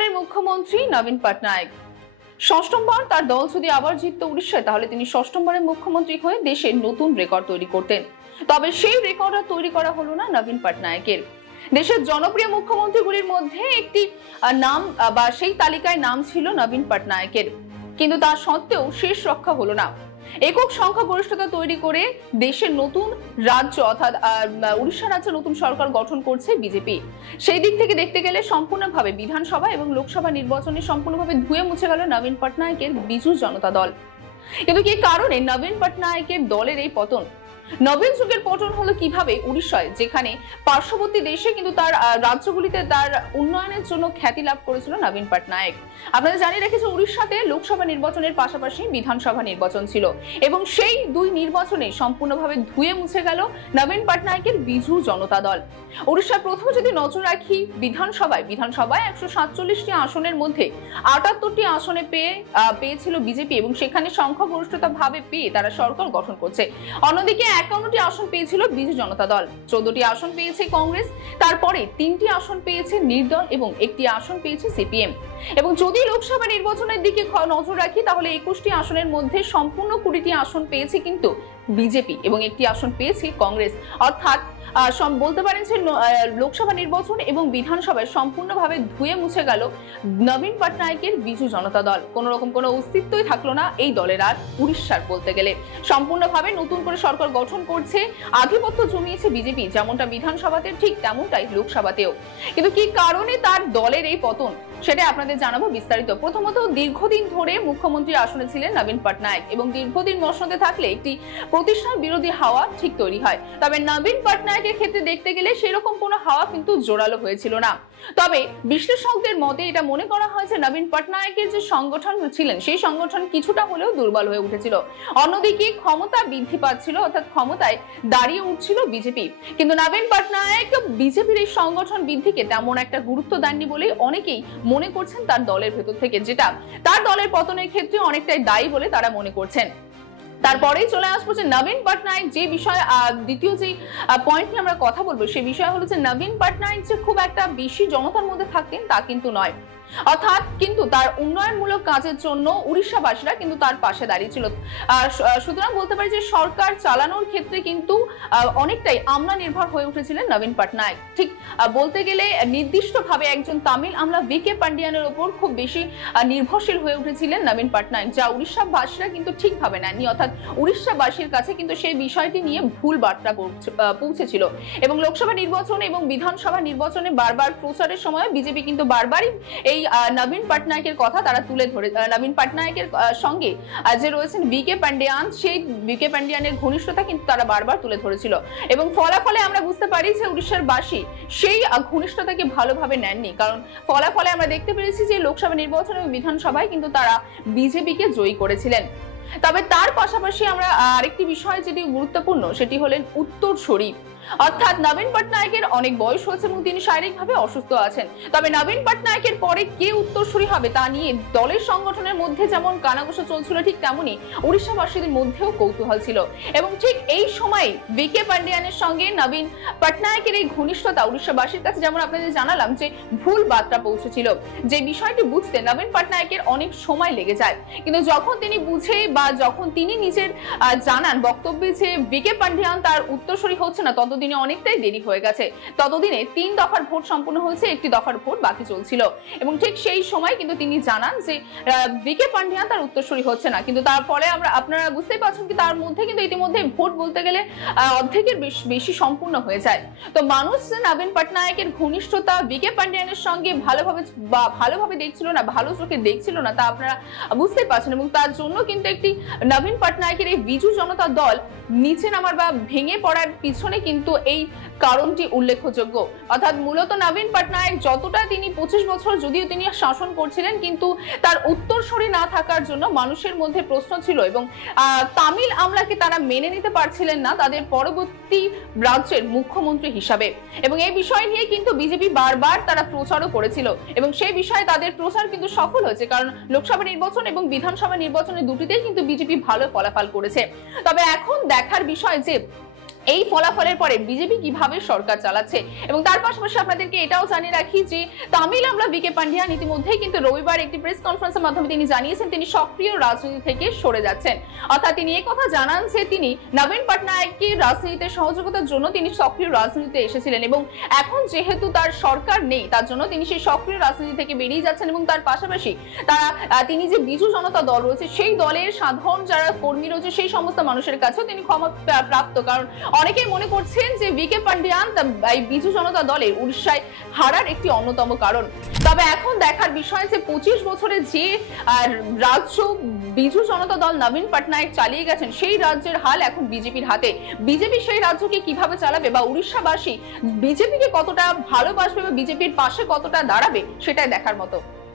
ষষ্ঠবারের মুখ্যমন্ত্রী নবীন পটনায়ক। ষষ্ঠবার তার দল যদি আবার জিততো উড়িষ্যায়, তাহলে তিনি ষষ্ঠবারের মুখ্যমন্ত্রী হয়ে দেশে নতুন রেকর্ড তৈরি করতেন। তবে সেই রেকর্ড তৈরি করা হলো না নবীন পটনায়কের। দেশের জনপ্রিয় মুখ্যমন্ত্রীগুলির মধ্যে একটি নাম বা সেই তালিকায় নাম ছিল নবীন পটনায়কের, কিন্তু তা সত্ত্বেও শেষ রক্ষা হলো না। একক সংখ্যাগরিষ্ঠতা তৈরি করে দেশের নতুন রাজ্য অর্থাৎ উড়িষ্যা রাজ্যে নতুন সরকার গঠন করছে বিজেপি। সেই দিক থেকে দেখতে গেলে সম্পূর্ণভাবে বিধানসভা এবং লোকসভা নির্বাচনে সম্পূর্ণভাবে ধুয়ে মুছে গেল নবীন পটনায়কের বিজু জনতা দল। কিন্তু কি কারণে নবীন পটনায়কের দলের এই পতন? নবীন যুগের পতন হলো কিভাবে উড়িষ্যায়, যেখানে পার্শ্ববর্তী দেশে কিন্তু তার রাজ্যগুলিতে তার উন্নয়নের জন্য খ্যাতি লাভ করেছিল নবীন পটনায়ক। আপনাদের জানিয়ে রেখেছে উড়িষ্যাতে লোকসভা নির্বাচনের পাশাপাশি বিধানসভা নির্বাচন ছিল এবং সেই দুই নির্বাচনে সম্পূর্ণভাবে ধুয়ে মুছে গেল নবীন পটনায়কের বিজু জনতা দল। উড়িষ্যার প্রথমে যদি নজর রাখি, বিধানসভায় 147টি আসনের মধ্যে 78টি আসনে পেয়েছিল বিজেপি এবং সেখানে সংখ্যাগরিষ্ঠতা ভাবে পেয়ে তারা সরকার গঠন করছে। অন্যদিকে 51টি আসন পেয়েছিল বিজু জনতা দল, 14টি আসন পেয়েছে কংগ্রেস, তারপরে 3টি আসন পেয়েছে নির্দল এবং 1টি আসন পেয়েছে সিপিএম। এবং যদি লোকসভা নির্বাচনের দিকে নজর রাখি, তাহলে 21টি আসনের মধ্যে সম্পূর্ণ 20টি আসন পেয়েছে কিন্তু বিজেপি এবং 1টি আসন পেয়েছে কংগ্রেস। অর্থাৎ বলতে পারেন যে লোকসভা নির্বাচন এবং বিধানসভায় সম্পূর্ণভাবে ধুয়ে মুছে গেল নবীন পটনায়কের বিজু জনতা দল। কোন রকম কোনো অস্তিত্বই থাকলো না এই দলের আর উড়িষ্যার। বলতে গেলে সম্পূর্ণভাবে নতুন করে সরকার গঠন করছে, আধিপত্য জমিয়েছে বিজেপি, যেমনটা বিধানসভাতে ঠিক তেমনটাই লোকসভাতেও। কিন্তু কি কারণে তার দলের এই পতন, সেটা আপনাদের জানাবো বিস্তারিত। প্রথমত, দীর্ঘদিন ধরে মুখ্যমন্ত্রী আসনে ছিলেন নবীন পটনায়ক এবং দীর্ঘদিন মসনদে থাকলে একটি প্রতিষ্ঠান বিরোধী হাওয়া ঠিক তৈরি হয়। তবে নবীন পটনায়কের ক্ষেত্রে দেখতে গেলে সেরকম কোনো হাওয়া কিন্তু জোরালো হয়েছিল না। তবে বিশ্লেষকদের মতে এটা মনে করা হয় যে নবীন পটনায়কের যে সংগঠন ছিলেন সেই সংগঠন কিছুটা হলেও দুর্বল হয়ে উঠেছিল। অন্যদিকে ক্ষমতা বৃদ্ধি পাচ্ছিল, অর্থাৎ ক্ষমতায় দাঁড়িয়ে উঠছিল বিজেপি। কিন্তু নবীন পটনায়ক বিজেপির এই সংগঠন বৃদ্ধিকে তেমন একটা গুরুত্ব দেননি বলে অনেকেই মনে করছেন তার দলের ভেতর থেকে, যেটা তার দলের পতনের ক্ষেত্রে অনেকটাই দায়ী বলে তারা মনে করছেন। তারপরেই চলে আসবো যে নবীন পটনায়ক যে বিষয়, দ্বিতীয় যে পয়েন্ট নিয়ে আমরা কথা বলবো সেই বিষয় হলো যে নবীন পটনায়ক যে খুব একটা বেশি জনতার মধ্যে থাকতেন তা কিন্তু নয়। অর্থাৎ কিন্তু তার উন্নয়নমূলক কাজের জন্য উড়িষ্যাবাসীরা কিন্তু তার পাশে দাঁড়িয়েছিল। সুতরাং বলতে পারি যে সরকার চালানোর ক্ষেত্রে কিন্তু অনেকটাই আমলা নির্ভর হয়ে উঠেছিলেন নবীন পটনায়ক। ঠিক বলতে গেলে নির্দিষ্টভাবে একজন তামিল আমলা ভিকে পান্ডিয়ানের ওপর খুব বেশি নির্ভরশীল হয়ে উঠেছিলেন নবীন পটনায়ক, যা উড়িষ্যাবাসীরা কিন্তু ঠিকভাবে নেননি। অর্থাৎ উড়িষ্যাবাসীর কাছে কিন্তু সেই বিষয়টি নিয়ে ভুল বার্তা পৌঁছেছিল এবং লোকসভা নির্বাচন এবং বিধানসভা নির্বাচনে বারবার প্রচারের সময় বিজেপি কিন্তু বারবারই এই নবীন পটনায়কের কথা তারা তুলে ধরে, নবীন পটনায়কের সঙ্গে যে রয়েছেন ভিকে পান্ডিয়ান, সেই ভিকে পান্ডিয়ানের ঘনিষ্ঠতা কিন্তু তারা বারবার তুলে ধরেছিল এবং ফলাফলে আমরা বুঝতে পারি যে উড়িষ্যার বাসী সেই ঘনিষ্ঠতাকে ভালোভাবে নেননি। কারণ ফলাফলে আমরা দেখতে পেরেছি যে লোকসভা নির্বাচন এবং বিধানসভায় কিন্তু তারা বিজেপিকে জয়ী করেছিলেন। তবে তার পাশাপাশি আমরা আরেকটি বিষয় যেটি গুরুত্বপূর্ণ সেটি হলেন উত্তরসূরি। অর্থাৎ নবীন পটনায়কের অনেক বয়স হয়েছে এবং তিনি শারীরিকভাবে অসুস্থ আছেন। তবে নবীন পটনায়কের পরে কে উত্তরসূরি হবে তা নিয়ে দলের সংগঠনের মধ্যে যেমন কানাঘুষা চলছিল, ঠিক তেমনি উড়িষ্যাবাসীদের মধ্যেও কৌতূহল ছিল। এবং ঠিক এই সময় ভিকে পান্ডিয়ানের সঙ্গে নবীন পটনায়কের এই ঘনিষ্ঠতা উড়িষ্যাবাসীর কাছে, যেমন আপনাদের জানালাম যে ভুল বার্তা পৌঁছেছিল, যে বিষয়টি বুঝতে নবীন পটনায়কের অনেক সময় লেগে যায়। কিন্তু যখন তিনি বুঝে বা যখন তিনি নিজের জানান বক্তব্যে যে ভিকে পান্ডিয়ান তার উত্তরসূরি হচ্ছে না, ততদিনে অনেকটাই দেরি হয়ে গেছে। ততদিনে 3 দফার ভোট সম্পূর্ণ হয়েছে, 1টি দফার ভোট বাকি চলছিল এবং ঠিক সেই সময় কিন্তু তিনি জানান যে ভিকে পান্ডিয়ান তার উত্তরসূরি হচ্ছে না। কিন্তু তারপরে আপনারা বুঝতেই পারছেন কি তার মধ্যে কিন্তু ইতিমধ্যে ভোট বলতে গেলে অর্ধেকের বেশি সম্পূর্ণ হয়ে যায়। তো মানুষ যে নবীন পটনায়কের ঘনিষ্ঠতা ভিকে পান্ডিয়ানের সঙ্গে ভালোভাবে দেখছিল না, ভালো চোখে দেখছিল না, তা আপনারা বুঝতেই পারছেন। এবং তার জন্য কিন্তু একটি নবীন পটনায়কের এই বিজু জনতা দল নিচে নামার বা ভেঙে পড়ার পিছনে কিন্তু এই কারণটি উল্লেখযোগ্য। অর্থাৎ মূলত নবীন পটনায়ক যতটা তিনি 25 বছর যদিও তিনি শাসন করছিলেন, কিন্তু তার উত্তরসূরি না থাকার জন্য মানুষের মধ্যে প্রশ্ন ছিল এবং তামিল আমলাকে তারা মেনে নিতে পারছিলেন না তাদের পরবর্তী রাজ্যের মুখ্যমন্ত্রী হিসাবে। এবং এই বিষয় নিয়ে কিন্তু বিজেপি বারবার তারা প্রচারও করেছিল এবং সেই বিষয়ে তাদের প্রচার কিন্তু সফল হয়েছে, কারণ লোকসভা নির্বাচন এবং বিধানসভা নির্বাচনের দুটিতেই কিন্তু বিজেপি ভালো ফলাফল করেছে। তবে এখন দেখার বিষয় যে এই ফলাফলের পরে বিজেপি কিভাবে সরকার চালাচ্ছে। এবং তার পাশাপাশি আপনাদেরকে এটাও জানিয়ে রাখি যে তামিল আমলা ভিকে পান্ডিয়ান ইতিমধ্যেই কিন্তু রবিবার একটি প্রেস কনফারেন্সের মাধ্যমে তিনি জানিয়েছেন তিনি সক্রিয় রাজনীতি থেকে সরে যাচ্ছেন। অর্থাৎ তিনি এই কথা জানান যে তিনি নবীন পটনায়েককে রাজনীতিতে সহযোগিতার জন্য তিনি সক্রিয় রাজনীতিতে এসেছিলেন এবং এখন যেহেতু তার সরকার নেই তার জন্য তিনি সেই সক্রিয় রাজনীতি থেকে বেরিয়ে যাচ্ছেন। এবং তার পাশাপাশি তিনি যে বিজু জনতা দল রয়েছে সেই দলের সাধারণ যারা কর্মী রয়েছে সেই সমস্ত মানুষের কাছেও তিনি ক্ষমা প্রাপ্ত। কারণ অনেকেই মনে করছেন যে ভিকে পান্ডিয়ান এই বিজু জনতা দলের উড়িষ্যায় হারার একটি অন্যতম কারণ। তবে এখন দেখার বিষয় যে 25 বছরে যে রাজ্য বিজু জনতা দল নবীন পটনায়েক চালিয়ে গেছেন সেই রাজ্যের হাল এখন বিজেপির হাতে। বিজেপি সেই রাজ্যকে কিভাবে চালাবে বা উড়িষ্যাবাসী বিজেপিকে কতটা ভালোবাসবে বা বিজেপির পাশে কতটা দাঁড়াবে সেটাই দেখার মতো।